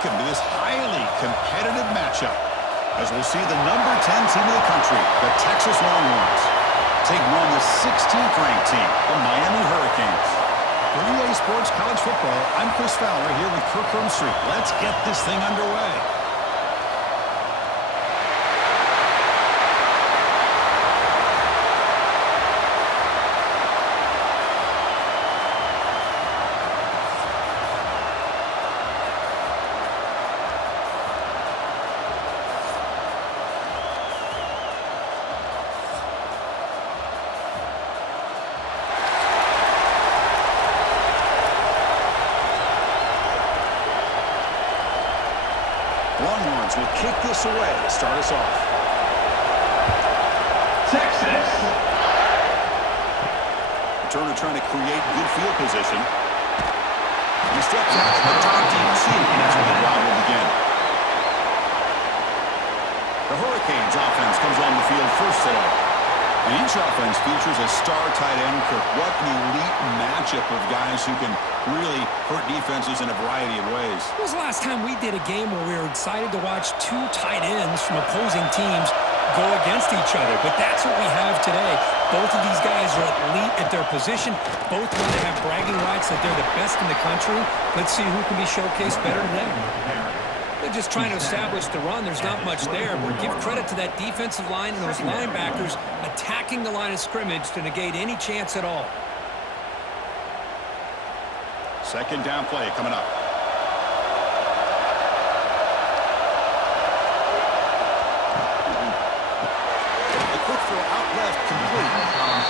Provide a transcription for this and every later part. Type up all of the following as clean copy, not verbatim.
welcome to this highly competitive matchup as we'll see the number 10 team in the country, the Texas Longhorns, taking on the 16th ranked team, the Miami Hurricanes. For EA Sports College Football, I'm Chris Fowler here with Kirk Street. Let's get this thing underway. Longhorns will kick this away to start us off. Texas. Returner trying to create good field position. He steps out at the top team two. That's where the drive will begin. The Hurricanes offense comes on the field first today. And each offense features a star tight end. Kirk, what an elite matchup of guys who can really hurt defenses in a variety of ways. When was the last time we did a game where we were excited to watch two tight ends from opposing teams go against each other? But that's what we have today. Both of these guys are elite at their position. Both want to have bragging rights that they're the best in the country. Let's see who can be showcased better than them. They're just trying to establish the run. There's not much there, but give credit to that defensive line and those linebackers attacking the line of scrimmage to negate any chance at all. Second down play coming up. A quick throw out left, complete.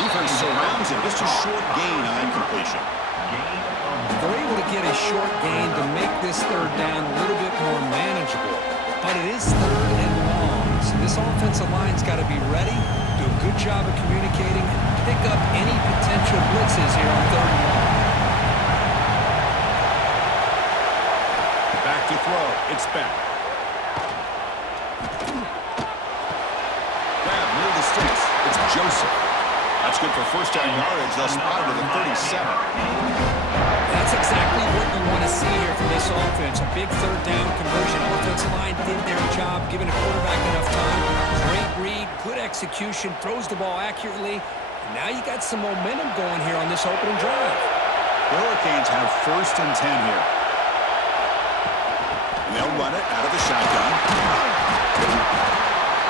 Defense surrounds him. Just a short gain on that completion. They're able to get a short gain to make this third down a little bit more manageable. But it is third and long. So this offensive line's got to be ready, do a good job of communicating, and pick up any potential blitzes here on third and long. Back to throw. It's back. Grab near the sticks. It's Joseph. That's good for first down yardage. They'll spot it at the 37. That's exactly what you want to see here from this offense. A big third down conversion. Offensive line did their job, giving a quarterback enough time. Great read, good execution, throws the ball accurately. And now you got some momentum going here on this opening drive. The Hurricanes have first and 10 here. And they'll run it out of the shotgun.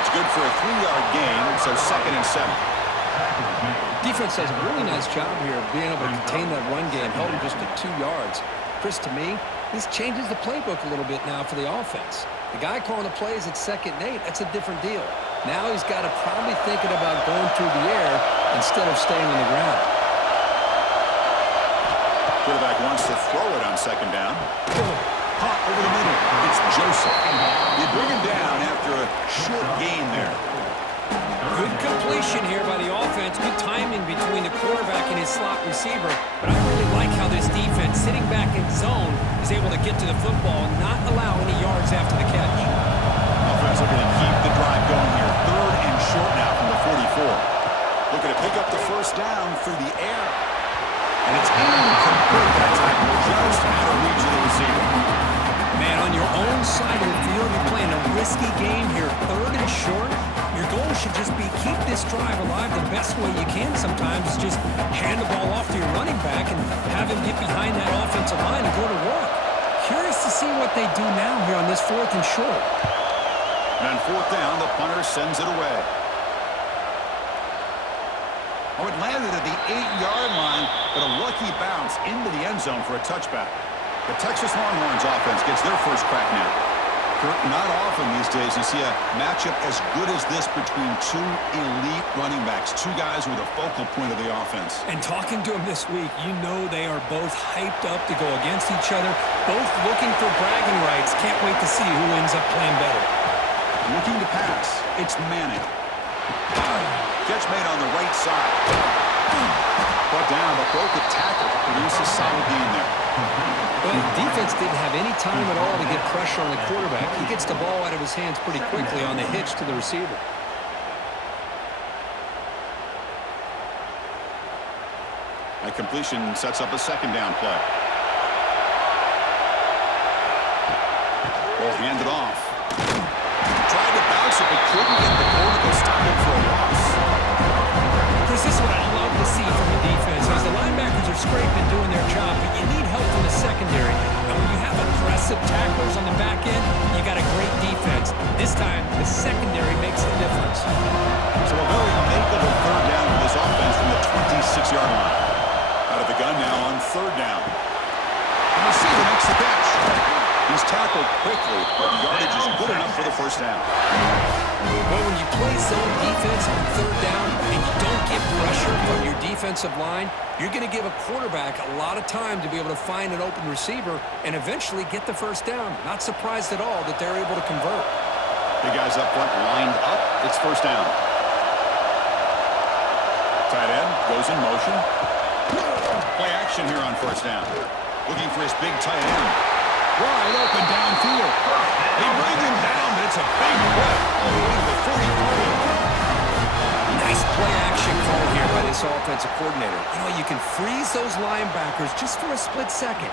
It's good for a 3-yard gain, so second and 7. Defense does a really nice job here of being able to contain that run game, held him just at 2 yards. Chris, to me, this changes the playbook a little bit now for the offense. The guy calling the plays at 2nd and 8, that's a different deal. Now he's got to probably thinking about going through the air instead of staying on the ground. Quarterback wants to throw it on second down. Caught over the middle. It's Joseph. You bring him down after a short gain there. Good completion here by the offense. Good timing between the quarterback and his slot receiver. But I really like how this defense, sitting back in zone, is able to get to the football and not allow any yards after the catch. Offense looking to keep the drive going here. Third and short now from the 44. Looking to pick up the first down through the air. And it's incomplete that time. Just out of reach of the receiver. Man, on your own side of the field, you're playing a risky game here. Third and short. Your goal should just be keep this drive alive the best way you can sometimes is just hand the ball off to your running back and have him get behind that offensive line and go to work. Curious to see what they do now here on this 4th and short. And on 4th down, the punter sends it away. Oh, it landed at the 8-yard line, but a lucky bounce into the end zone for a touchback. The Texas Longhorns offense gets their first crack now. Kirk, not often these days you see a matchup as good as this between two elite running backs, two guys who are the focal point of the offense. And talking to them this week, you know they are both hyped up to go against each other, both looking for bragging rights. Can't wait to see who ends up playing better. Looking to pass, it's Manning. Catch made on the right side. Brought down, but broke the tackle to produce a solid gain there. Well, the defense didn't have any time at all to get pressure on the quarterback. He gets the ball out of his hands pretty quickly on the hitch to the receiver. That completion sets up a second down play. Will hand it off. Tried to bounce it, but couldn't get the corner to stop him for a loss. Chris, this is what I love to see from the defense. As the linebackers are scraping, doing their job, but you need help from the secondary. And when you have aggressive tacklers on the back end, you got a great defense. This time, the secondary makes the difference. So a very makeable third down for this offense from the 26-yard line. Out of the gun now on third down. And the receiver makes the catch. He's tackled quickly, but the yardage is good enough for the first down. Well, when you play zone defense on third down and you don't get pressure from your defensive line, you're going to give a quarterback a lot of time to be able to find an open receiver and eventually get the first down. Not surprised at all that they're able to convert. The guys up front lined up. It's first down. Tight end goes in motion. Play action here on first down. Looking for his big tight end. Wide open downfield. They bring him down, but it's a big play. All the way to the 43. Nice play action call here by this offensive coordinator. You know, you can freeze those linebackers just for a split second.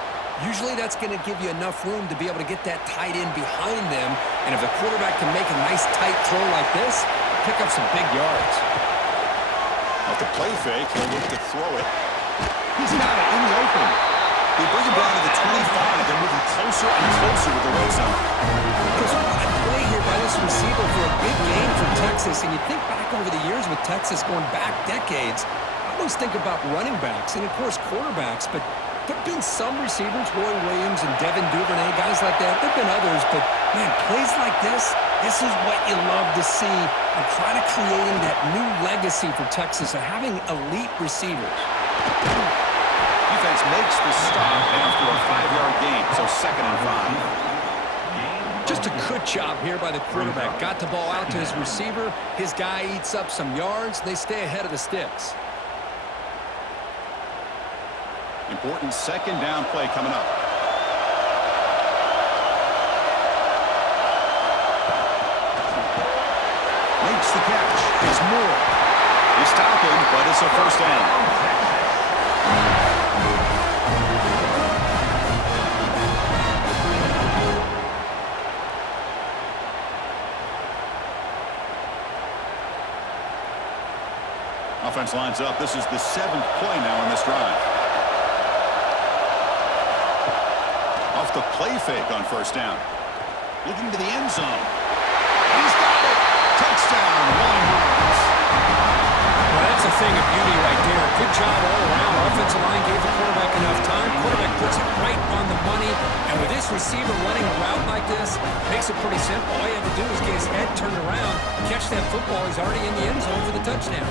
Usually that's going to give you enough room to be able to get that tight end behind them. And if the quarterback can make a nice tight throw like this, pick up some big yards. Off the play fake, he'll look to throw it. He's got it in the open. They bring him down to the 25. They're moving closer and closer to the red zone. There's a lot of play here by this receiver for a big game for Texas. And you think back over the years with Texas going back decades, I always think about running backs and, of course, quarterbacks. But there have been some receivers, Roy Williams and Devin Duvernay, guys like that. There have been others. But, man, plays like this is what you love to see. And try to creating that new legacy for Texas of having elite receivers. Defense makes the stop after a 5-yard gain, so 2nd and 5. Just a good job here by the quarterback. Got the ball out to his receiver. His guy eats up some yards. They stay ahead of the sticks. Important 2nd down play coming up. Makes the catch. It's Moore. They stop him, but it's a first down. Offense lines up. This is the 7th play now in this drive. Off the play fake on first down. Looking to the end zone. He's got it. Touchdown, Longhorns. Well, that's a thing of beauty right there. Good job all around. Offensive line gave the quarterback enough time. Quarterback puts it right on the money. And with this receiver running a route like this, makes it pretty simple. All you have to do is get his head turned around, catch that football. He's already in the end zone for the touchdown.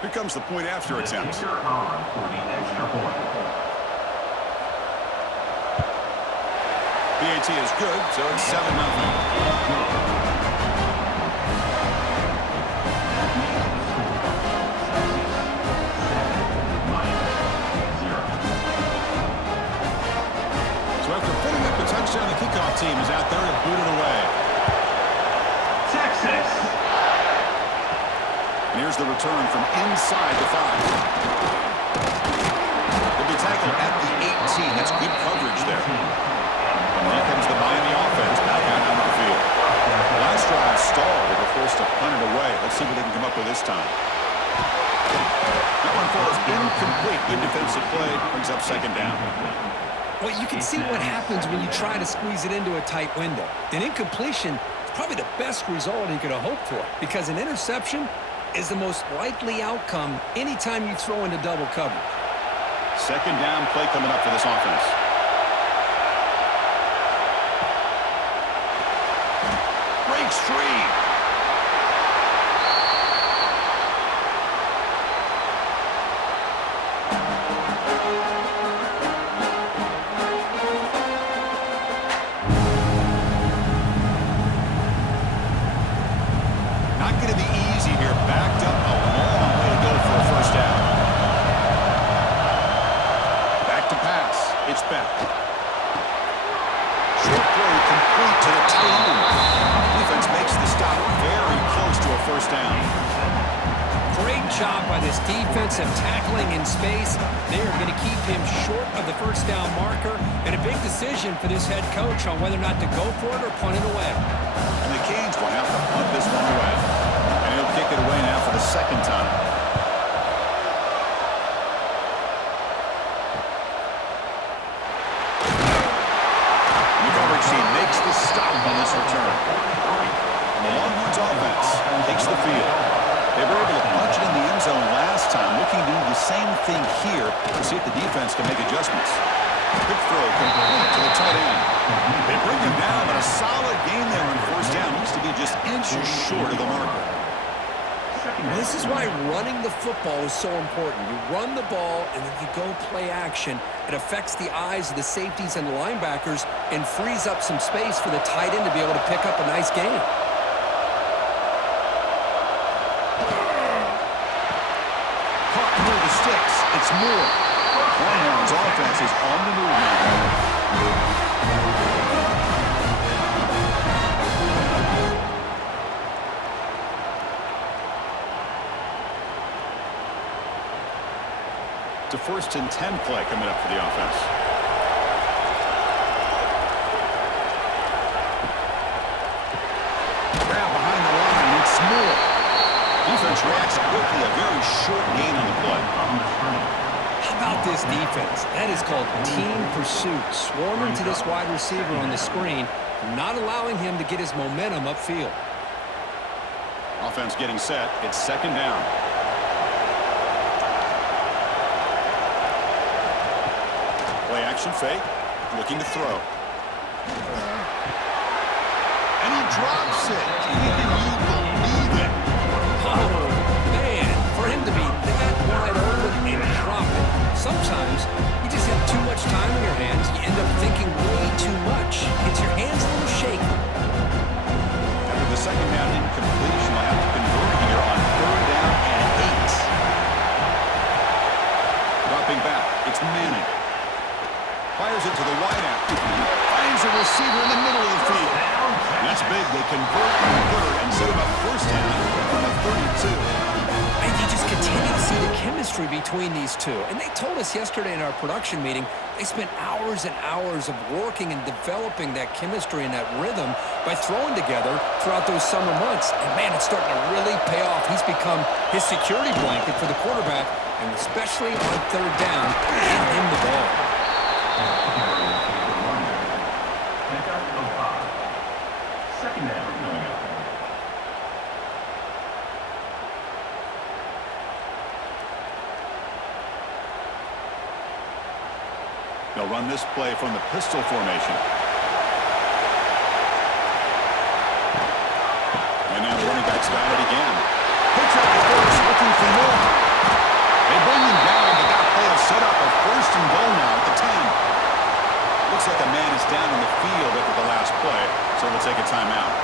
Here comes the point after attempt. PAT is good, so it's 7-0. Touchdown, the kickoff team is out there to boot it away. Texas. And here's the return from inside the 5. They'll be tackled at the 18. That's good coverage there. And here comes the Miami offense back out onto the field. The last drive stalled. They were forced to punt it away. Let's see what they can come up with this time. That one falls incomplete. Good defensive play. Brings up 2nd down. Well, you can see what happens when you try to squeeze it into a tight window. An incompletion is probably the best result you could have hoped for because an interception is the most likely outcome anytime you throw into double coverage. 2nd down play coming up for this offense. Breaks free. It's back. complete to the tight end. Defense makes the stop very close to a first down. Great job by this defensive tackling in space. They are going to keep him short of the first down marker, and a big decision for this head coach on whether or not to go for it or punt it away. And the Canes will have to punt this one away. And he'll kick it away now for the second time. The coverage team makes the stop on this return. And the Longhorns offense takes the field. They were able to punch it in the end zone last time, looking to do the same thing here to see if the defense can make adjustments. Quick throw complete to the tight end. They bring him down, but a solid gain there on first down. Needs to be just inches short of the marker. This is why running the football is so important. You run the ball, and then you go play action. It affects the eyes of the safeties and the linebackers and frees up some space for the tight end to be able to pick up a nice gain. It's more. Longhorns offense is on the move now. It's a 1st and 10 play coming up for the offense. Grab behind the line. It's more. Defense reacts quickly. A very short gain on the play. How about this defense? That is called team pursuit. Swarming to this wide receiver on the screen, not allowing him to get his momentum upfield. Offense getting set. It's second down. Play action fake. Looking to throw. And he drops it. Can you believe it? Oh, man, for him to be that wide open and drop it. Sometimes you just have too much time in your hands. You end up thinking way too much. Gets your hands a little shaky. After the second down incompletion, will have to convert here on 3rd down and 8. Dropping back, it's Manning. Fires it to the wideout. Finds a receiver in the middle of the field. That's big. They convert on 3rd and set him up first down from the 32. And you just continue to see the chemistry between these two. And they told us yesterday in our production meeting, they spent hours and hours of working and developing that chemistry and that rhythm by throwing together throughout those summer months. And, man, it's starting to really pay off. He's become his security blanket for the quarterback, and especially on 3rd down, give him the ball. Second down. They'll run this play from the pistol formation. And now the running back's got it again. Pitch out the first, looking for more. They bring him down, but that play will set up a 1st and goal now at the 10. Looks like a man is down in the field after the last play, so we'll take a timeout.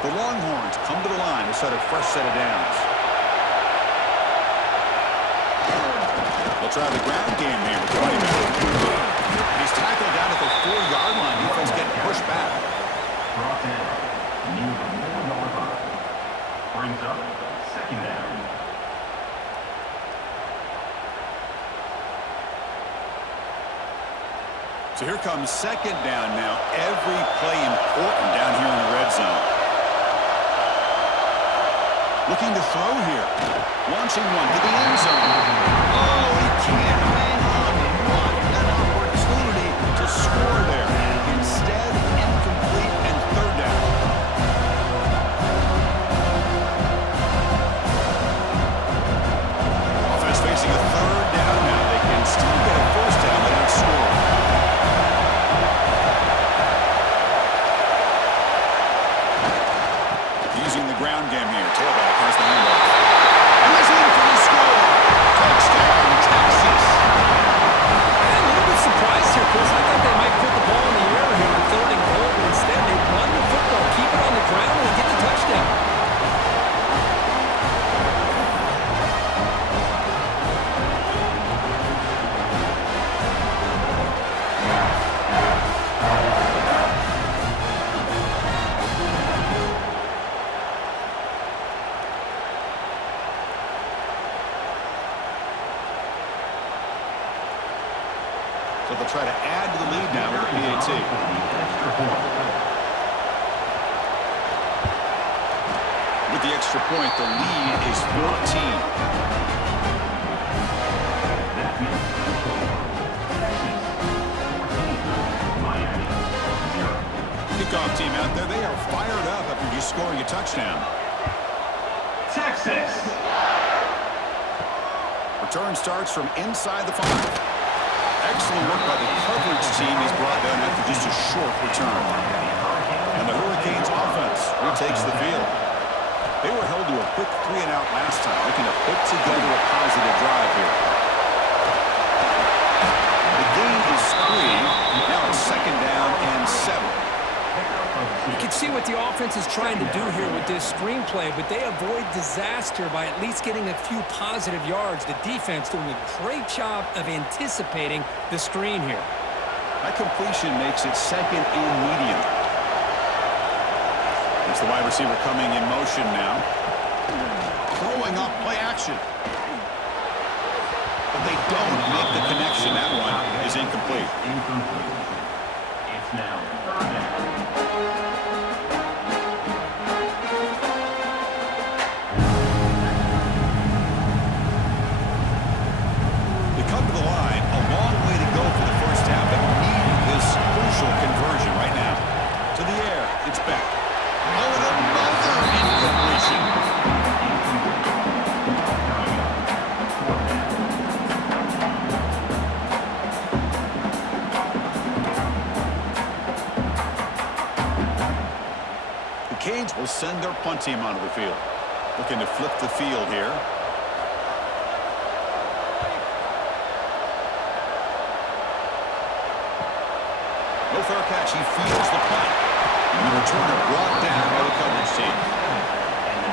The Longhorns come to the line to set a fresh set of downs. They'll try the ground game here with the running back. And he's tackled down at the 4-yard line. Defense getting pushed back. Brought in. New number 5. Brings up second down. So here comes second down now. Every play important down here in the red zone. Looking to throw here. Launching one to the end zone. Oh, he can't hang on. What an opportunity to score there. Instead, incomplete and 3rd down. Offense facing a 3rd down now. They can still get a 1st down without scoring. Using the ground game here. Tailback has the handoff. And he's in for the score. Touchdown, So they'll try to add to the lead now with the PAT. With the extra point, the lead is 14. Kickoff team out there, they are fired up after just scoring a touchdown. Texas. Return starts from inside the 5. Excellent work by the coverage team. He's brought down after just a short return. And the Hurricanes offense retakes the field. They were held to a quick 3-and-out last time, looking to put together a positive drive here. The gain is 3. Now it's 2nd down and 7. You can see what the offense is trying to do here with this screenplay, but they avoid disaster by at least getting a few positive yards. The defense doing a great job of anticipating the screen here. That completion makes it 2nd and medium. It's the wide receiver coming in motion now. Throwing up play action. But they don't make the connection. That one is incomplete. It's now 3rd down. Come to the line, a long way to go for the first down, but need this crucial conversion right now. To the air, it's back. Oh, and another incompletion. The Canes will send their punt team onto the field. Looking to flip the field here. No fair catch. He fields the punt. And the returner brought down by the coverage team.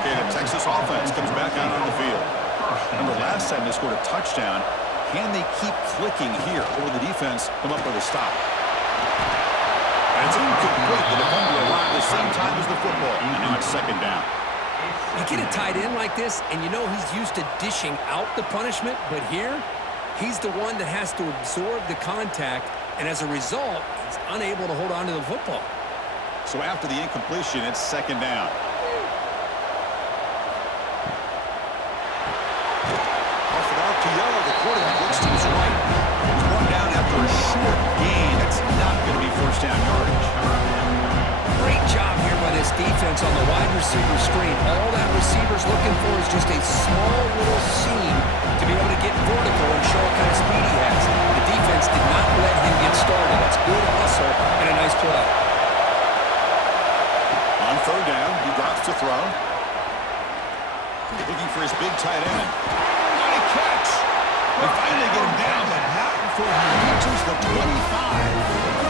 Okay, the Texas offense comes back out on the field. Remember, last time they scored a touchdown. Can they keep clicking here, or will the defense come up with a stop? And it's incomplete. The defender arrived at the same time as the football. And now it's 2nd down. You get a tight end like this, and you know he's used to dishing out the punishment, but here, he's the one that has to absorb the contact, and as a result, he's unable to hold on to the football. So after the incompletion, it's 2nd down. Off an RPO, the quarterback looks to his right. He's brought down after a short gain. That's not going to be first down yardage. Great job here by this defense on the wide receiver screen. All that receiver's looking for is just a small little seam to be able to get vertical and show what kind of speed he has. The defense did not let him get started. That's good hustle and a nice play. On 3rd down, he drops to throw. Looking for his big tight end. What a catch! They finally get him down, but not before he reaches the 25.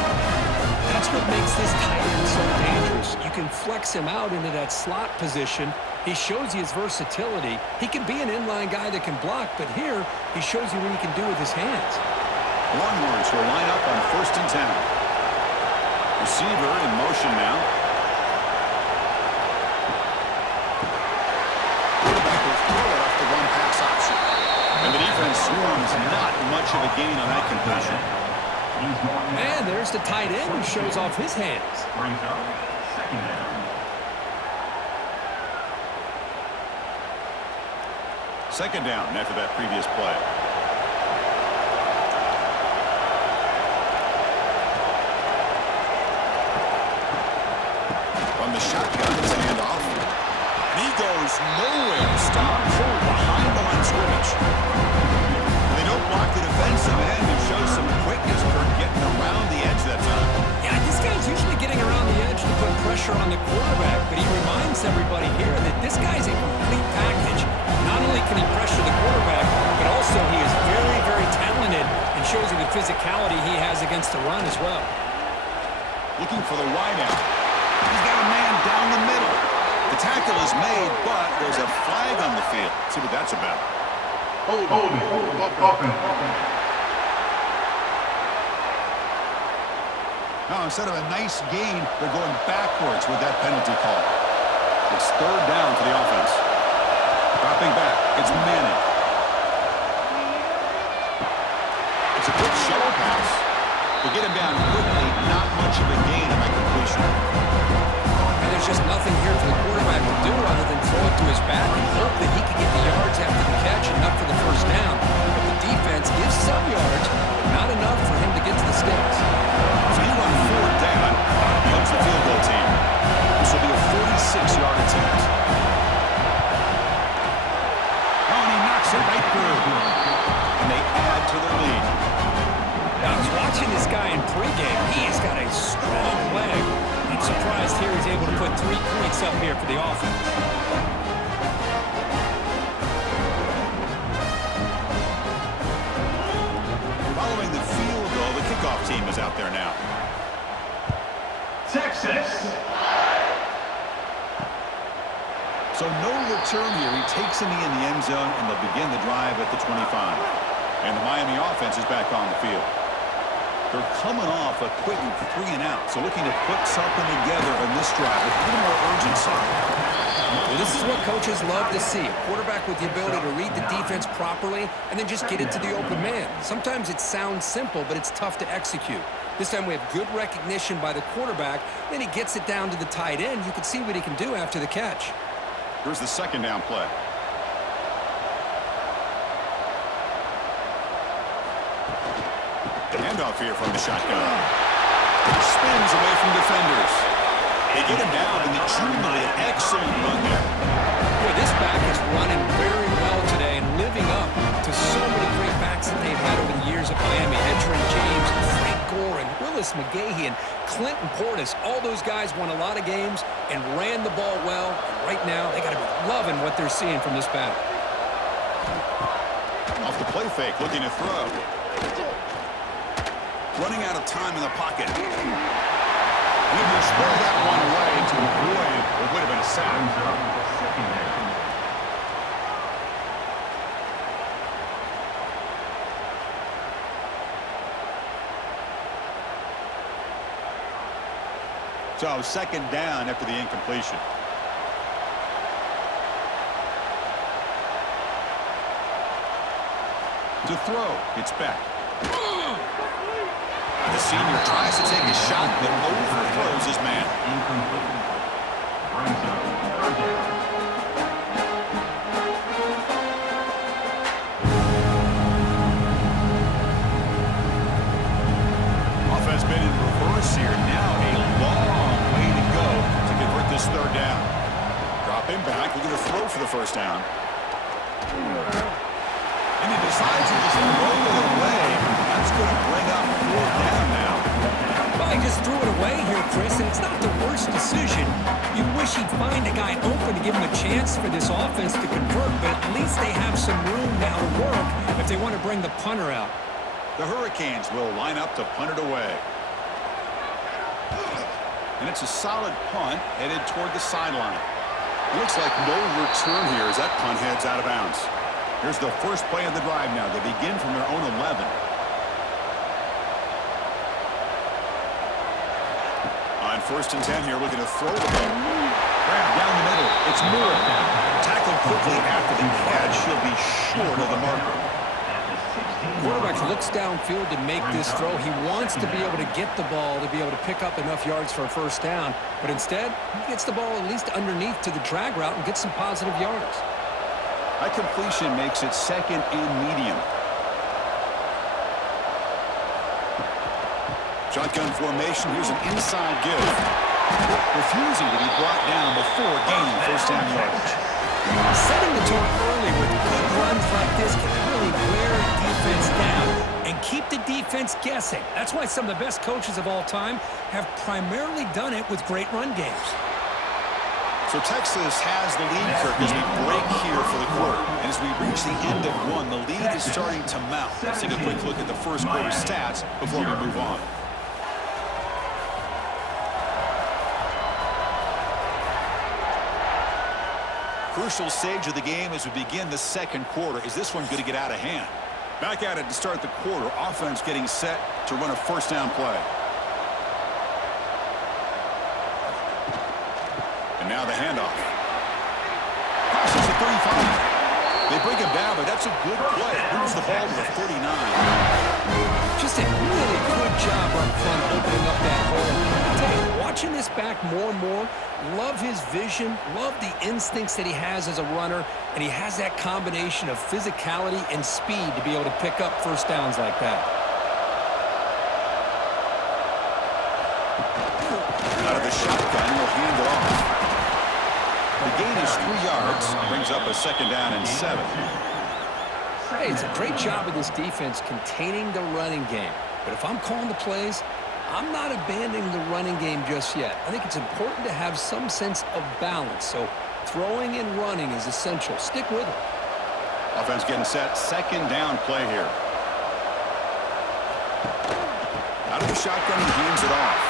That's what makes this tight end so dangerous. You can flex him out into that slot position. He shows you his versatility. He can be an inline guy that can block, but here he shows you what he can do with his hands. Longhorns will line up on 1st and 10. Receiver in motion now. Quarterback will throw it off the one-pass option. And the defense swarms not much of a gain on that completion. And there's the tight end who shows off his hands. Brings up 2nd down. 2nd down after that previous play. From the shotgun, it's a handoff. And he goes nowhere. Stop pulled behind the line of scrimmage. They don't block the defensive end and show some quickness for getting around the edge that time. Yeah, this guy's usually getting around the edge to put pressure on the quarterback, but he reminds everybody here that this guy's a complete package. Not only can he pressure the quarterback, but also he is very, very talented and shows you the physicality he has against the run as well. Looking for the wideout. He's got a man down the middle. The tackle is made, but there's a flag on the field. See what that's about. Holding. Now, instead of a nice gain, they're going backwards with that penalty call. It's 3rd down for the offense. Dropping back, it's Manning. It's a quick shovel pass. They get him down quickly, not much of a gain on that completion. And there's just nothing here for the quarterback to do other than throw it to his back and hope that he can get the yards after the catch, enough for the first down. But the defense gives some yards, but not enough for him to get to the sticks. So you run 4th down, out comes the field goal team. This will be a 46-yard attempt. Oh, and he knocks it right through. And they add to their lead. Now, I was watching this guy in pregame. He has got a strong leg. I'm surprised here he's able to put 3 points up here for the offense. Following the field goal, the kickoff team is out there now. Texas. So no return here. He takes him in the end zone, and they'll begin the drive at the 25. And the Miami offense is back on the field. They're coming off a quick 3 and out, so looking to put something together in this drive with a little more urgency. Well, this is what coaches love to see. A quarterback with the ability to read the defense properly and then just get it to the open man. Sometimes it sounds simple, but it's tough to execute. This time we have good recognition by the quarterback. Then he gets it down to the tight end. You can see what he can do after the catch. Here's the 2nd down play. The handoff here from the shotgun. He spins away from defenders. They get him down, and the Junior, an excellent run there. Boy, this back is running very well today and living up to so many great backs that they've had over the years at Miami. Edgerrin James, and Frank Gore, and Willis McGahee, and Clinton Portis. All those guys won a lot of games and ran the ball well. And right now, they got to be loving what they're seeing from this back. Off the play fake, looking to throw. Running out of time in the pocket. He will spare that one away to avoid what would have been a sack. So 2nd down after the incompletion. To throw, it's back. The senior tries to take a shot, but overthrows his man. Incomplete. Brings up 3rd down. Offense been in reverse here. Now a long way to go to convert this 3rd down. Drop him back. We're going to throw for the 1st down. And he decides to just throw it away. That's going to bring up 4th down now. Well, he just threw it away here, Chris, and it's not the worst decision. You wish he'd find a guy open to give him a chance for this offense to convert, but at least they have some room now to work if they want to bring the punter out. The Hurricanes will line up to punt it away. And it's a solid punt headed toward the sideline. It looks like no return here as that punt heads out of bounds. Here's the first play of the drive now. They begin from their own 11. On 1st and 10 here, looking to throw the ball. Grab down the middle. It's Moore. Tackled quickly after the catch. He'll be short of the marker. Quarterback looks downfield to make this throw. He wants to be able to get the ball to be able to pick up enough yards for a 1st down. But instead, he gets the ball at least underneath to the drag route and gets some positive yards. That completion makes it 2nd and medium. Shotgun formation. Here's an inside give. Refusing to be brought down before gaining 1st down yardage. Setting the tone early with good runs like this can really wear defense down and keep the defense guessing. That's why some of the best coaches of all time have primarily done it with great run games. So Texas has the lead, Kirk, as we break here for the quarter. And as we reach the end of 1, the lead is starting to mount. Let's take a quick look at the 1st quarter stats before we move on. Crucial stage of the game as we begin the 2nd quarter. Is this one going to get out of hand? Back at it to start the quarter. Offense getting set to run a 1st down play. And now the handoff. Passes at 35. They bring him down, but that's a good play. Moves the ball to the 49. Just a really good job up front opening up that hole. I tell you, watching this back more and more, love his vision, love the instincts that he has as a runner, and he has that combination of physicality and speed to be able to pick up first downs like that. Out of the shotgun, he'll hand it off. The gain is 3 yards, brings up a 2nd down and 7. Hey, it's a great job of this defense containing the running game. But if I'm calling the plays, I'm not abandoning the running game just yet. I think it's important to have some sense of balance. So throwing and running is essential. Stick with it. Offense getting set. 2nd down play here. Out of the shotgun, he hands it off.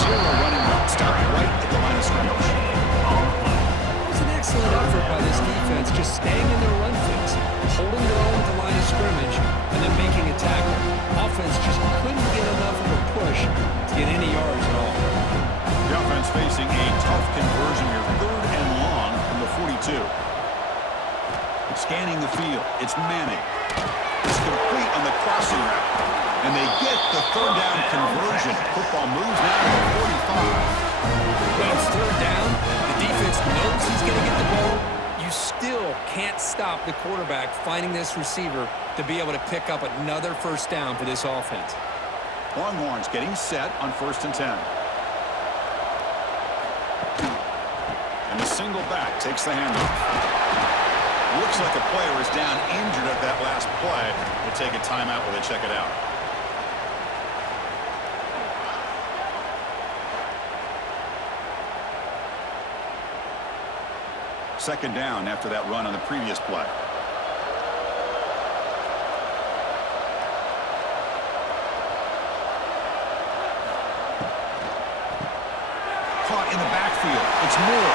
0 running route. Stop right at the line of scrimmage. It was an excellent effort by this defense, just staying in their run fix, holding their own at the line of scrimmage, and then making a tackle. Offense just couldn't get enough of a push to get any yards at all. The offense facing a tough conversion here. 3rd and long from the 42. Scanning the field. It's Manning. It's complete on the crossing route. And they get the 3rd down conversion. Football moves now to the 45. Well, it's 3rd down. The defense knows he's going to get the ball. You still can't stop the quarterback finding this receiver to be able to pick up another first down for this offense. Longhorns getting set on 1st and 10. And the single back takes the handoff. Looks like a player is down injured at that last play. We'll take a timeout while they check it out. Second down after that run on the previous play. Caught in the backfield. It's Moore.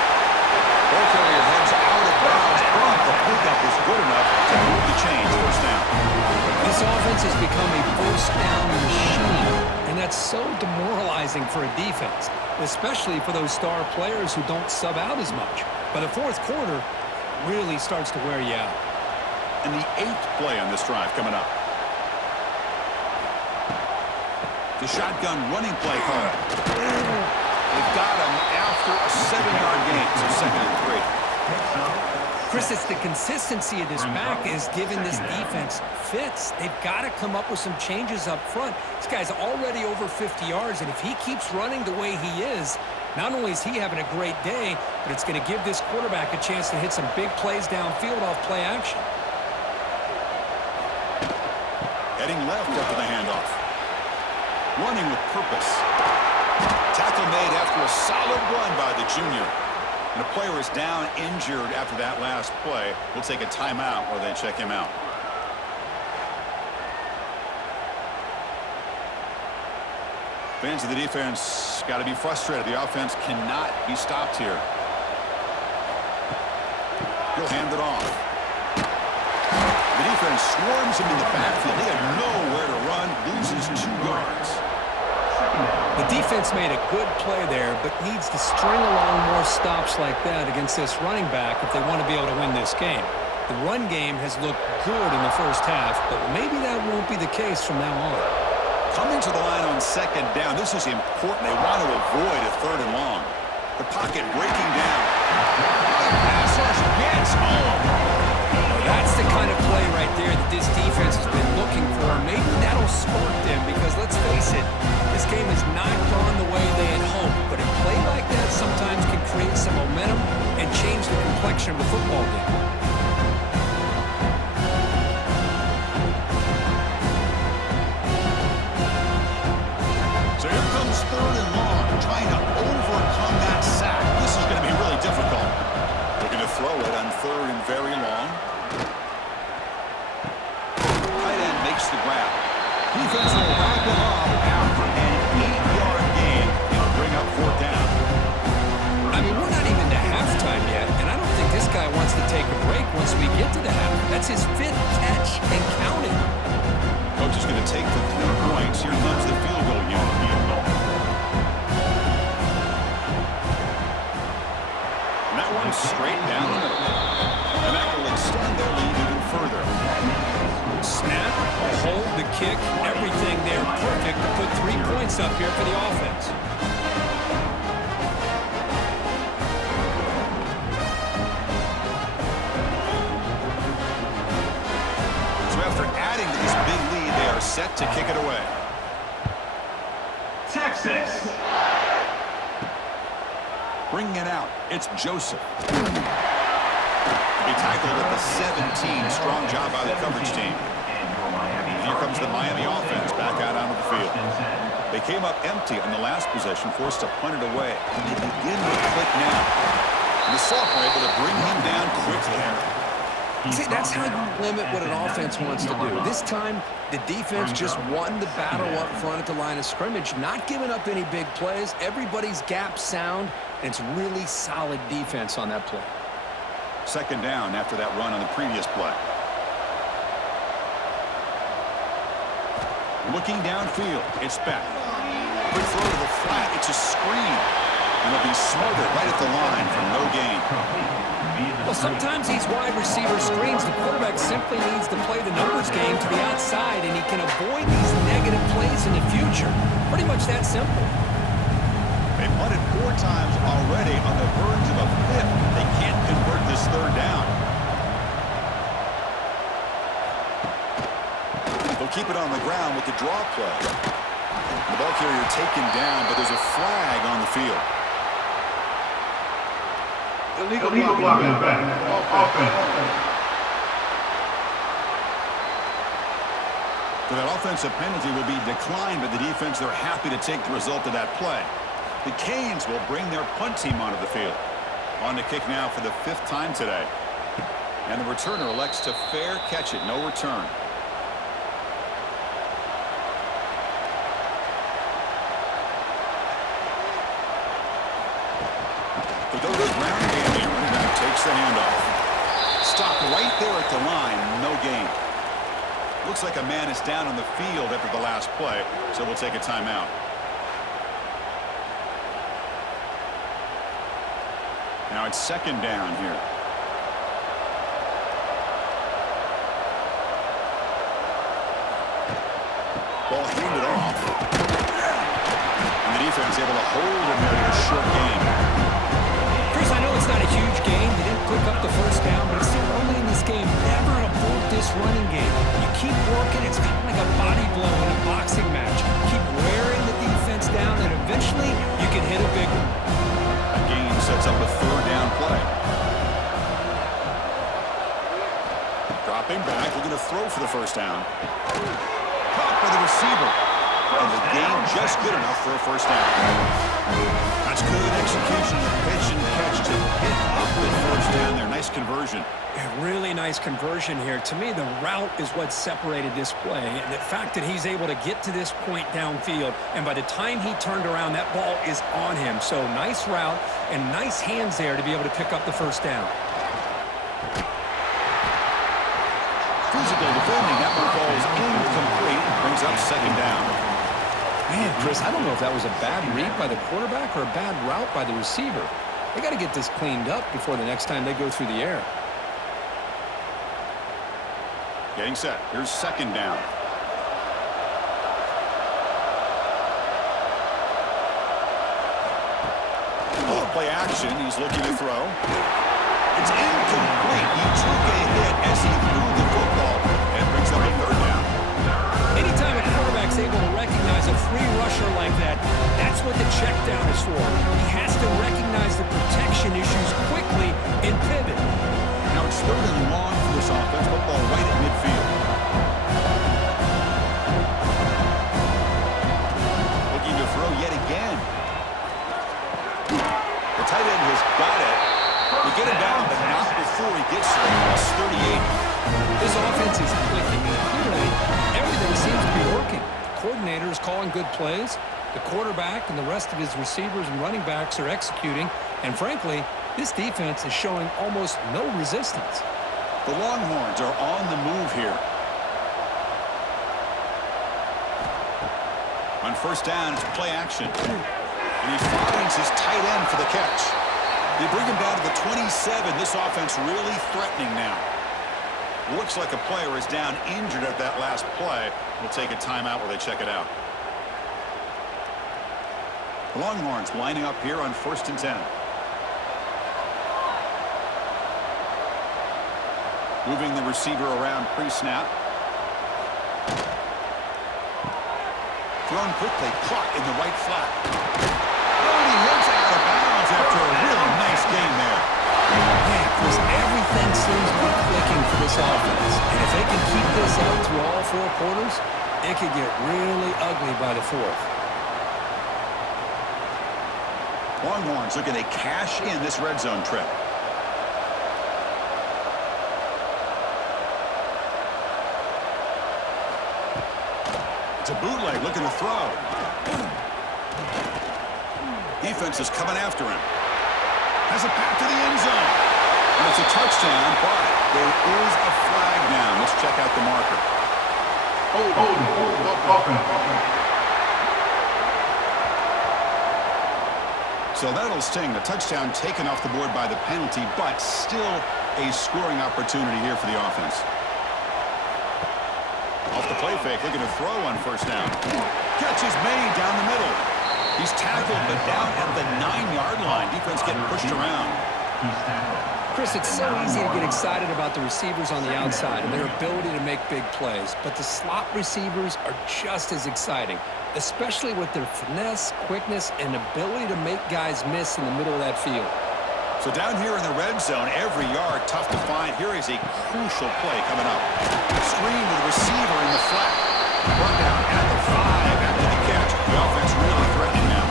Ball carrier heads out of bounds, but the pickup is good enough to move the chains. First down. This offense has become a first down machine, and that's so demoralizing for a defense, especially for those star players who don't sub out as much. By the 4th quarter, really starts to wear you out. And the 8th play on this drive coming up. The shotgun running play call. They've got him after a 7-yard gain, so 2nd and 3. Chris, it's the consistency of this back is giving this defense fits. They've got to come up with some changes up front. This guy's already over 50 yards, and if he keeps running the way he is, not only is he having a great day, but it's going to give this quarterback a chance to hit some big plays downfield off play action. Heading left after the handoff. Running with purpose. Tackle made after a solid run by the junior. And a player is down injured after that last play. We'll take a timeout while they check him out. Fans of the defense got to be frustrated. The offense cannot be stopped here. He'll hand it off. The defense swarms him in the backfield. They have nowhere to run. Loses 2 yards. The defense made a good play there, but needs to string along more stops like that against this running back if they want to be able to win this game. The run game has looked good in the first half, but maybe that won't be the case from now on. Coming to the line on 2nd down. This is important. They want to avoid a 3rd and long. The pocket breaking down. Pass rush gets home. That's the kind of play right there that this defense has been looking for. Maybe that'll spark them because, let's face it, this game has not gone the way they had hoped. But a play like that sometimes can create some momentum and change the complexion of the football game. So here comes 3rd and long, trying to overcome that sack. This is going to be really difficult. Looking to throw it on 3rd and very long. Tight end makes the grab. Defense will wrap him up after an 8-yard gain. It'll bring up 4th down. I mean, we're not even to halftime yet, and I don't think this guy wants to take a break once we get to the half. That's his 5th catch and counting. Coach is going to take the 3 points. Here comes the field goal unit. And that one's straight down the middle. And that will extend their lead even further. Snap, hold, the kick, everything there perfect to put 3 points up here for the offense. So after adding to this big lead, they are set to kick it away. Texas. Bringing it out, it's Joseph. He tackled at the 17. Strong job by the coverage team. And here comes the Miami offense back out onto the field. They came up empty on the last possession, forced to punt it away. And they begin to click now. And the sophomore able to bring him down quickly. See, that's how you limit what an offense wants to do. This time, the defense just won the battle up front at the line of scrimmage, not giving up any big plays. Everybody's gap sound, and it's really solid defense on that play. Second down after that run on the previous play. Looking downfield, it's back. Quick throw to the flat, it's a screen. And it'll be smothered right at the line for no gain. Well, sometimes these wide receiver screens, the quarterback simply needs to play the numbers game to the outside, and he can avoid these negative plays in the future. Pretty much that simple. They punted 4 times already on the verge of a 5th. They can't convert this third down. They'll keep it on the ground with the draw play. The ball carrier taken down, but there's a flag on the field. Illegal block in the back. Offense. So that offensive penalty will be declined by the defense. They're happy to take the result of that play. The Canes will bring their punt team onto the field. On to kick now for the 5th time today. And the returner elects to fair catch it. No return. For those ground game here, running back takes the handoff. Stop right there at the line. No gain. Looks like a man is down on the field after the last play, so we'll take a timeout. Now it's second down here. Ball handed off. And the defense able to hold him there in a short game. Chris, I know it's not a huge gain. They didn't pick up the first down, but it's still early in this game. Never abort this running game. You keep working. It's kind of like a body blow in a boxing match. Keep wearing the defense down, and eventually you can hit a big one. That gain sets up a third down play. Dropping back, looking to throw for the first down. Caught by the receiver. And the gain just good enough for a first down. That's good execution of the pitch and catch to pick up the first down there. Nice conversion. Yeah, really nice conversion here. To me, the route is what separated this play. And the fact that he's able to get to this point downfield, and by the time he turned around, that ball is on him. So nice route and nice hands there to be able to pick up the first down. Physical defending. That one falls incomplete. Brings up second down. Man, Chris, I don't know if that was a bad read by the quarterback or a bad route by the receiver. They got to get this cleaned up before the next time they go through the air. Getting set. Here's second down. Off play action. He's looking to throw. It's incomplete. He took a hit as he threw the football. And brings up a third down. Anytime a quarterback's able to recognize a free rusher like that, that's what the check down is for. He has to recognize the protection issues quickly and pivot. Now it's third and long for this offense. Football right at midfield. Looking to throw yet again. The tight end has got it. We get him down, but not before he gets there. Plus 38. This offense is clicking, and clearly everything seems to be working. The coordinator is calling good plays. The quarterback and the rest of his receivers and running backs are executing. And frankly, this defense is showing almost no resistance. The Longhorns are on the move here. On first down, it's play action. And he finds his tight end for the catch. They bring him down to the 27. This offense really threatening now. Looks like a player is down injured at that last play. We'll take a timeout while they check it out. The Longhorns lining up here on 1st and 10. Moving the receiver around pre-snap. Thrown quickly, caught in the right flat. Oh, he hits out of bounds after a really nice game there. Man, Chris, everything seems to be clicking for this offense. And if they can keep this up through all 4 quarters, it could get really ugly by the 4th. Longhorns looking to cash in this red zone trip. It's a bootleg looking to throw. Defense is coming after him. Has it back to the end zone. And it's a touchdown, but there is a flag down. Let's check out the marker. So that'll sting. The touchdown taken off the board by the penalty, but still a scoring opportunity here for the offense. Off the play fake, looking to throw on 1st down. Catch is made down the middle. He's tackled, but down at the 9-yard line. Defense getting pushed around. Chris, it's so easy to get excited about the receivers on the outside and their ability to make big plays, but the slot receivers are just as exciting, especially with their finesse, quickness, and ability to make guys miss in the middle of that field. So down here in the red zone, every yard tough to find. Here is a crucial play coming up. Screen with the receiver in the flat. Brought down at the 5 after the catch. The offense really threatening now.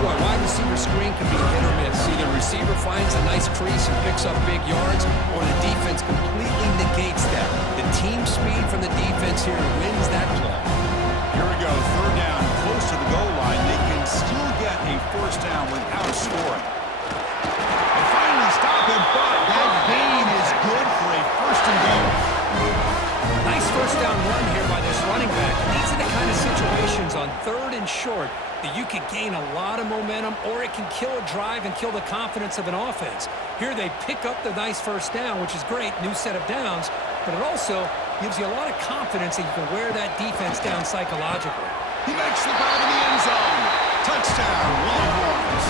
Boy, wide receiver screen can be hit or miss. Either the receiver finds a nice crease and picks up big yards, or the defense completely negates that. The team speed from the defense here wins that play. Here we go, 3rd down, close to the goal line. They can still get a 1st down without scoring. They finally stop him, but that gain is good for a 1st and goal. Nice 1st down run here by this running back. And these are the kind of situations on 3rd and short that you can gain a lot of momentum, or it can kill a drive and kill the confidence of an offense. Here they pick up the nice 1st down, which is great, new set of downs, but it also gives you a lot of confidence that you can wear that defense down psychologically. He makes the grab in the end zone. Touchdown, Longhorns.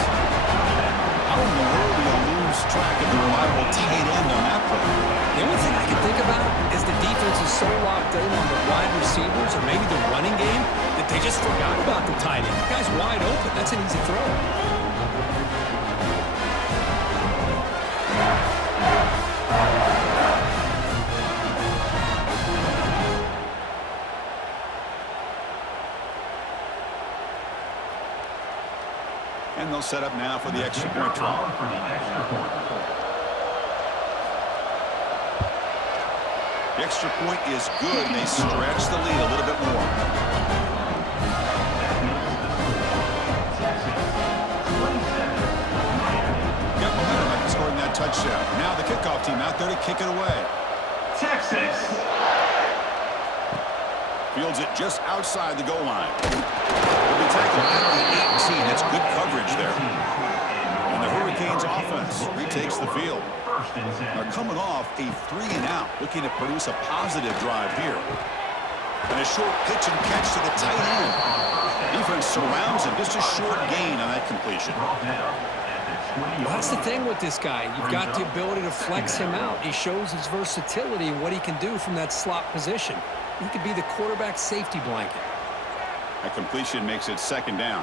How in the world do you lose track of the reliable tight end on that play? The only thing I can think about is the defense is so locked in on the wide receivers or maybe the running game that they just forgot about the tight end. The guy's wide open. That's an easy throw. And they'll set up now for the extra point try. The extra point is good. They stretch the lead a little bit more. Got momentum after scoring that touchdown. Now the kickoff team out there to kick it away. Texas. Fields it just outside the goal line. Will be tackled at the 18. That's good coverage there. And the Hurricanes offense retakes the field. They're coming off a 3-and-out, looking to produce a positive drive here. And a short pitch and catch to the tight end. Defense surrounds him. Just a short gain on that completion. Well, that's the thing with this guy. You've got the ability to flex him out. He shows his versatility and what he can do from that slot position. He could be the quarterback safety blanket. That completion makes it 2nd down.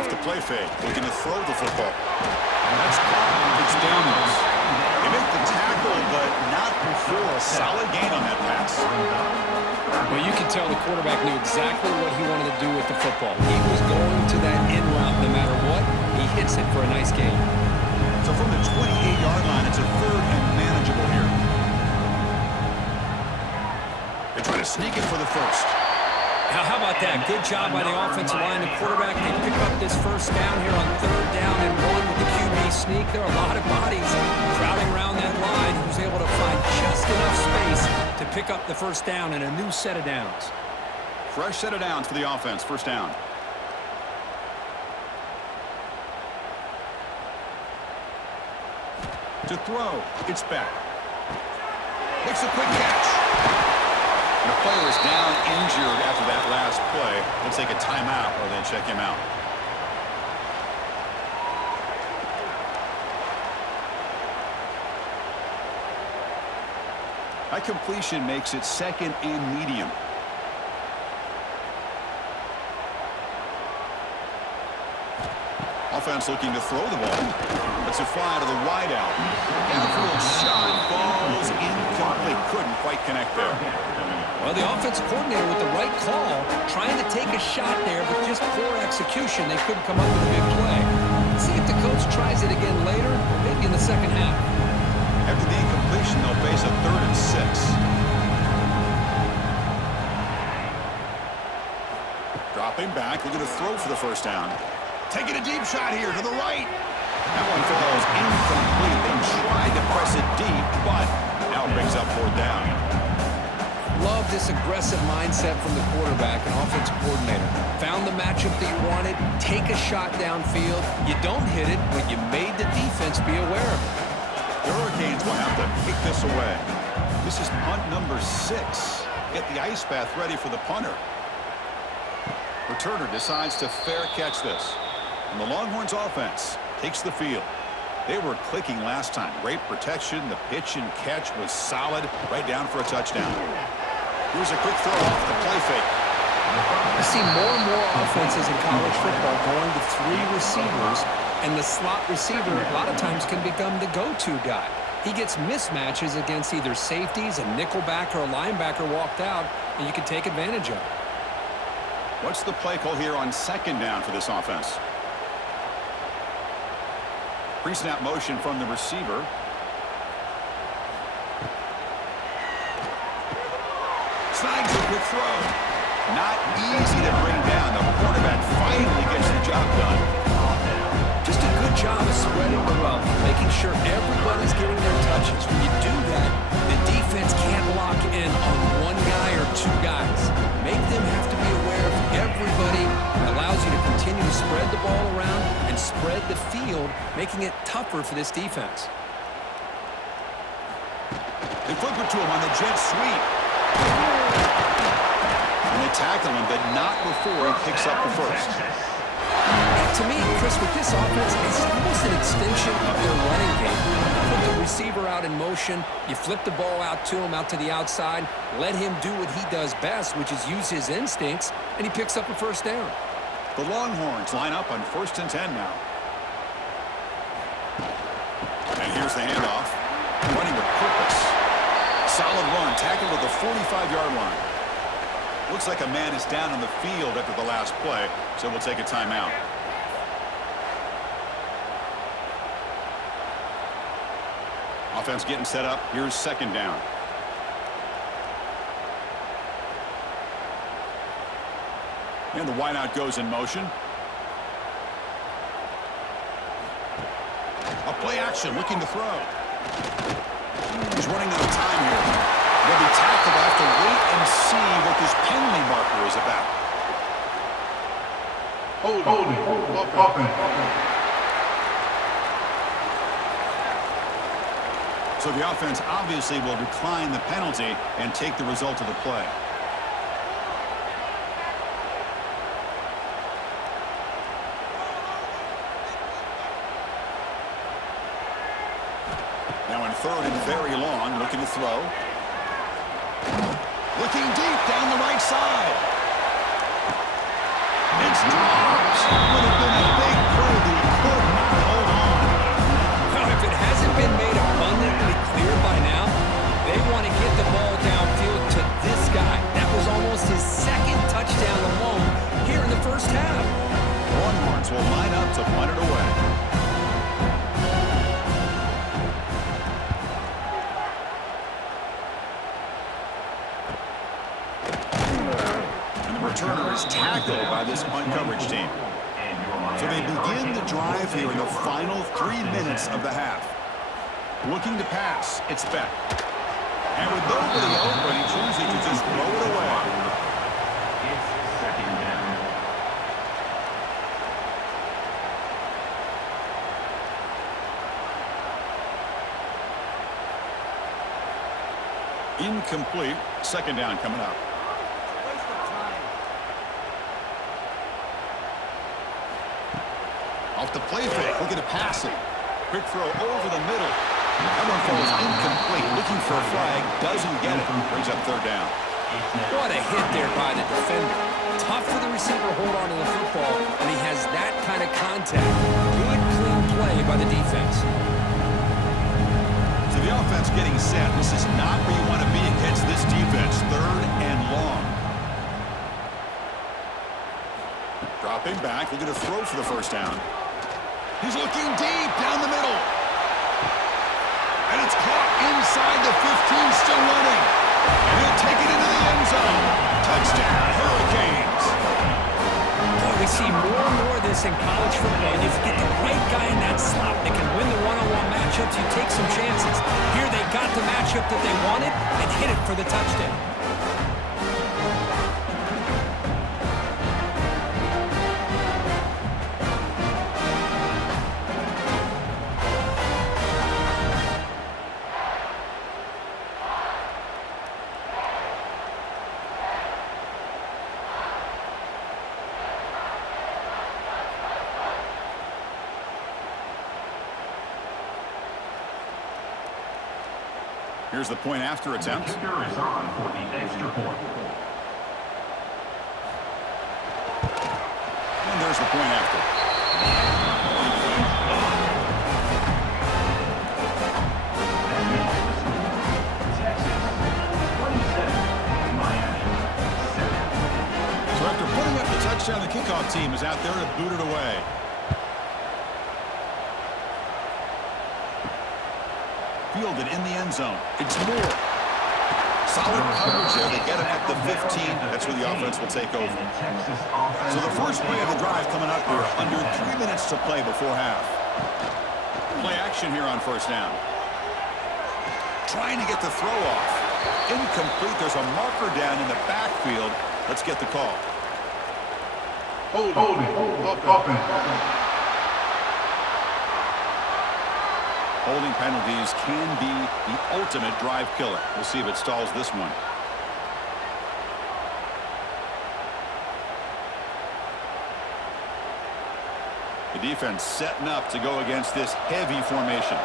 Off the play fake, looking to throw the football. That's caught. It's Daniels. They make the tackle, but not before a solid gain on that pass. Well, you can tell the quarterback knew exactly what he wanted to do with the football. He was going to that in route no matter what. He hits it for a nice gain. So from the 28-yard line, it's a 3rd and manageable here. They try to sneak it for the 1st. Now, how about that? Good job by the offensive line and quarterback. They pick up this 1st down here on 3rd down and 1 with the QB sneak. There are a lot of bodies crowding around that line. He was able to find just enough space to pick up the 1st down and a new set of downs. Fresh set of downs for the offense. 1st down. To throw. It's back. Makes a quick catch. And the player is down injured after that last play. They'll take a timeout or they check him out. High completion makes it second and medium. Offense looking to throw the ball. It's a fly to the wideout. Downfield shot falls incomplete. Couldn't quite connect there. Well, the offensive coordinator with the right call, trying to take a shot there, but just poor execution. They couldn't come up with a big play. See if the coach tries it again later, maybe in the second half. After the incompletion, they'll face a 3rd and 6. Dropping back, looking to throw for the first down. Taking a deep shot here to the right. That one falls incomplete. They tried to press it deep, but now it brings up 4th down. Love this aggressive mindset from the quarterback and offensive coordinator. Found the matchup that you wanted, take a shot downfield. You don't hit it, but you made the defense be aware of it. The Hurricanes will have to kick this away. This is punt number 6. Get the ice bath ready for the punter. Returner decides to fair catch this. And the Longhorns offense takes the field. They were clicking last time. Great protection. The pitch and catch was solid. Right down for a touchdown. Here's a quick throw off the play fake. You see more and more offenses in college football going to 3 receivers, and the slot receiver a lot of times can become the go-to guy. He gets mismatches against either safeties, a nickelback, or a linebacker walked out, and you can take advantage of it. What's the play call here on 2nd down for this offense? Pre-snap motion from the receiver. Snags a quick throw. Not easy to bring down. The quarterback finally gets the job done. Just a good job of spreading the wealth, making sure everybody's getting their touches. When you do that, the defense can't lock in on one guy or 2 guys. Make them have to be aware of everybody. It allows you to continue to spread the ball around and spread the field, making it tougher for this defense. They flip it to him on the jet sweep. And they tackle him, but not before he picks up the first. To me, Chris, with this offense, it's almost an extension of their running game. You put the receiver out in motion, you flip the ball out to him, out to the outside, let him do what he does best, which is use his instincts, and he picks up a first down. The Longhorns line up on 1st and 10 now. And here's the handoff. Running with purpose. Solid run, tackled at the 45-yard line. Looks like a man is down on the field after the last play, so we'll take a timeout. Offense getting set up. Here's 2nd down. And the wideout goes in motion. A play action, looking to throw. He's running out of time here. They'll be tackled. I have to wait and see what this penalty marker is about. Holding. So the offense obviously will decline the penalty and take the result of the play. Now in 3rd and very long, looking to throw. Looking deep down the right side. It's dropped. Would have been a big play that he could not hold on. Well, if it hasn't been made abundantly clear by now, they want to get the ball downfield to this guy. That was almost his 2nd touchdown alone here in the first half. Longhorns will line up to punt it away. Returner is tackled by this punt coverage team. So they begin the drive here in the final 3 minutes of the half. Looking to pass, it's Beck. And with nobody open, he chooses to just throw it away. It's 2nd down. Incomplete. Second down coming up. Off the play fake. Look at it passing. Quick throw over the middle. That one falls incomplete. Looking for a flag. Doesn't get it. Brings up third down. What a hit there by the defender. Tough for the receiver to hold on to the football when he has that kind of contact. Good, clean play by the defense. So the offense getting set. This is not where you want to be against this defense. Third and long. Dropping back. Looking to throw for the first down. He's looking deep down the middle. And it's caught inside the 15, still running. And he'll take it into the end zone. Touchdown, Hurricanes. Boy, we see more and more of this in college football. And if you get the right guy in that slot that can win the one-on-one matchups, you take some chances. Here they got the matchup that they wanted and hit it for the touchdown. Here's the point after attempt. The kicker is on for the extra point. And there's the point after. Texas 27, Miami 7. So after putting up the touchdown, the kickoff team is out there to boot it away. Fielded in the end zone. It's Moore. Solid coverage there. They get him at the 15. That's where the offense will take over. So the first play of the drive coming up here. Under 3 minutes to play before half. Play action here on first down. Trying to get the throw off. Incomplete. There's a marker down in the backfield. Let's get the call. Holding. Offense. Holding penalties can be the ultimate drive killer. We'll see if it stalls this one. The defense setting up to go against this heavy formation.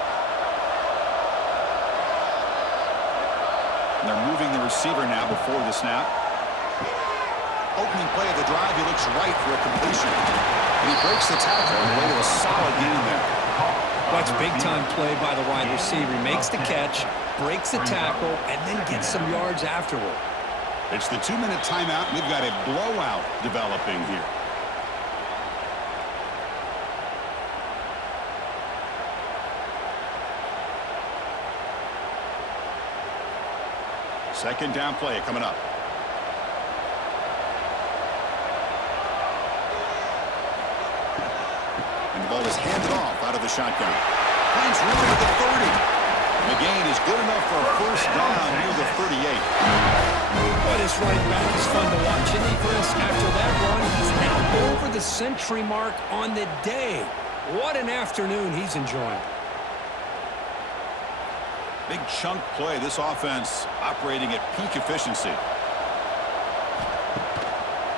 And they're moving the receiver now before the snap. Opening play of the drive, he looks right for a completion. And he breaks the tackle on the way to a solid gain there. Watch big-time play by the wide receiver. He makes the catch, breaks the tackle, and then gets some yards afterward. It's the 2-minute timeout. We've got a blowout developing here. Second down play coming up. And the ball is handed off out of the shotgun. Finds room at the 30. The gain is good enough for a first down near the 38. Boy, this running back is fun to watch. Isn't he, Chris? After that run, he's now over the century mark on the day. What an afternoon he's enjoying. Big chunk play. This offense operating at peak efficiency.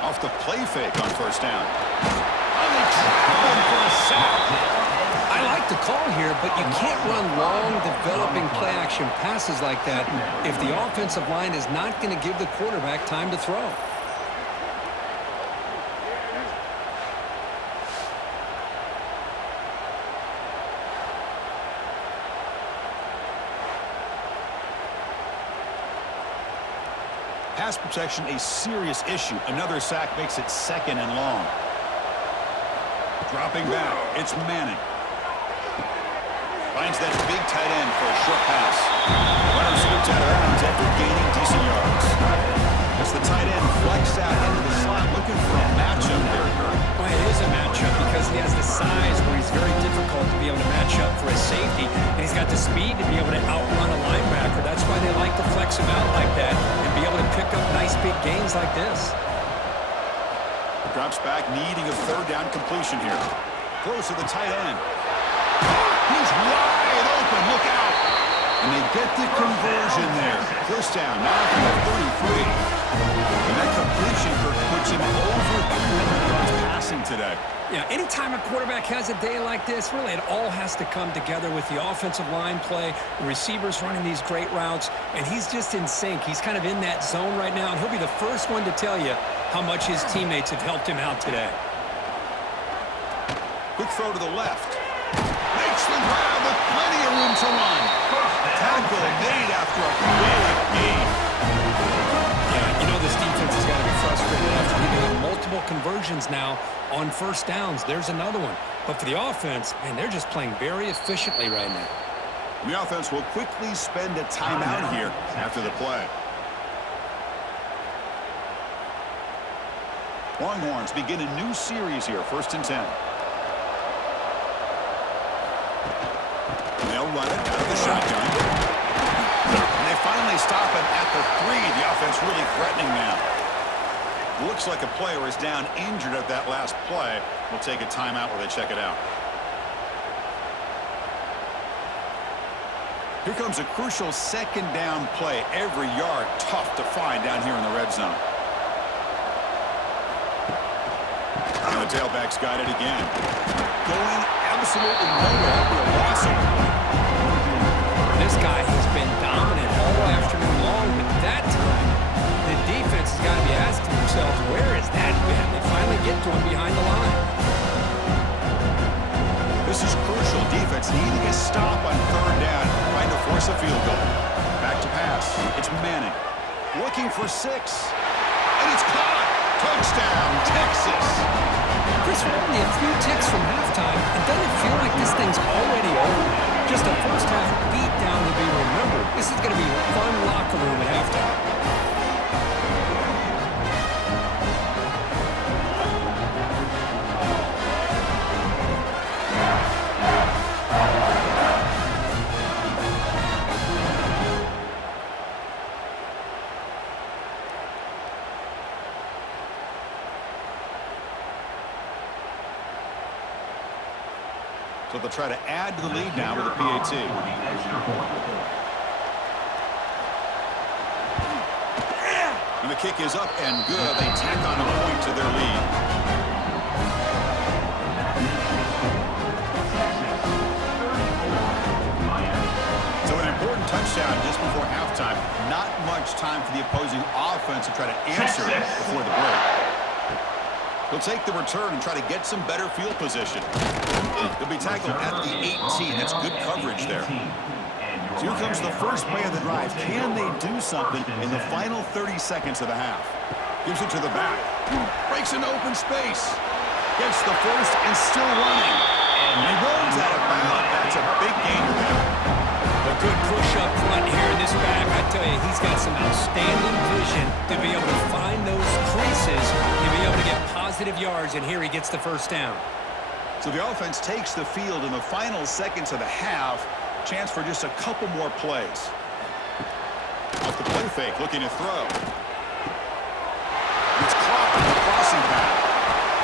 Off the play fake on first down. I like the call here, but you can't run long, developing play-action passes like that if the offensive line is not going to give the quarterback time to throw. Pass protection, a serious issue. Another sack makes it second and long. Dropping back, it's Manning. Finds that big tight end for a short pass. Runner scoops out of bounds after gaining decent yards. As the tight end flex out into the slot, looking for a matchup there, Kurt. Well, it is a matchup because he has the size where he's very difficult to be able to match up for a safety, and he's got the speed to be able to outrun a linebacker. That's why they like to flex him out like that and be able to pick up nice big gains like this. Drops back, needing a third down completion here. Throws to the tight end. He's wide open. Look out. And they get the conversion there. Chris, first down, now from the 33. And that completion puts him over 300 yards passing today. Yeah, anytime a quarterback has a day like this, really it all has to come together with the offensive line play, the receivers running these great routes, and he's just in sync. He's kind of in that zone right now, and he'll be the first one to tell you how much his teammates have helped him out today. Quick throw to the left. Makes the grab with plenty of room to run. Tackle made after a big gain. Yeah, you know this defense has got to be frustrated after giving up multiple conversions now on first downs. There's another one. But for the offense, man, they're just playing very efficiently right now. The offense will quickly spend a timeout here after the play. Longhorns begin a new series here, 1st and 10. They'll run it out of the shotgun. And they finally stop him at the 3. The offense really threatening now. Looks like a player is down injured at that last play. We'll take a timeout while they check it out. Here comes a crucial 2nd down play. Every yard tough to find down here in the red zone. And the tailback's got it again. Going absolutely nowhere. It'll be a loss of it. This guy has been dominant all afternoon long, but that time, the defense has got to be asking themselves, where has that been? They finally get to him behind the line. This is crucial. Defense needing a stop on 3rd down, trying to force a field goal. Back to pass. It's Manning. Looking for 6. And it's caught. Touchdown, Texas. Chris, we're only a few ticks from halftime. It doesn't feel like this thing's already over. Just a first-half beatdown to be remembered. This is going to be a fun locker room at halftime. So they'll try to add to the lead now with a PAT. And the kick is up and good. They tack on a point to their lead. So an important touchdown just before halftime. Not much time for the opposing offense to try to answer before the break. He'll take the return and try to get some better field position. He'll be tackled at the 18. That's good coverage there. So here comes the first play of the drive. Can they do something in the final 30 seconds of the half? Gives it to the back. Breaks an open space. Gets the first and still running. And he runs out of bounds. That's a big gainer there. A good push up front here in this back. I tell you, he's got some outstanding vision to be able to find those creases, to be able to get positive yards, and here he gets the first down. So the offense takes the field in the final seconds of the half. Chance for just a couple more plays. Off the play fake, looking to throw. It's caught in the crossing path.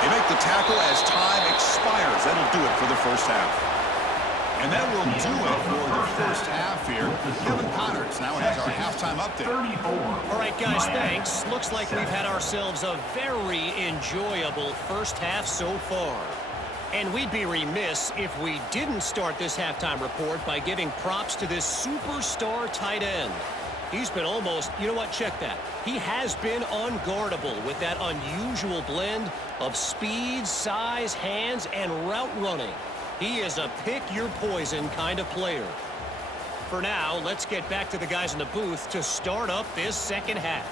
They make the tackle as time expires. That'll do it for the first half. And that will do it for the first half here. Kevin Connors now has our halftime update. All right, guys, thanks. Looks like we've had ourselves a very enjoyable first half so far. And we'd be remiss if we didn't start this halftime report by giving props to this superstar tight end. He's been almost, you know what, check that. He has been unguardable with that unusual blend of speed, size, hands, and route running. He is a pick-your-poison kind of player. For now, let's get back to the guys in the booth to start up this second half.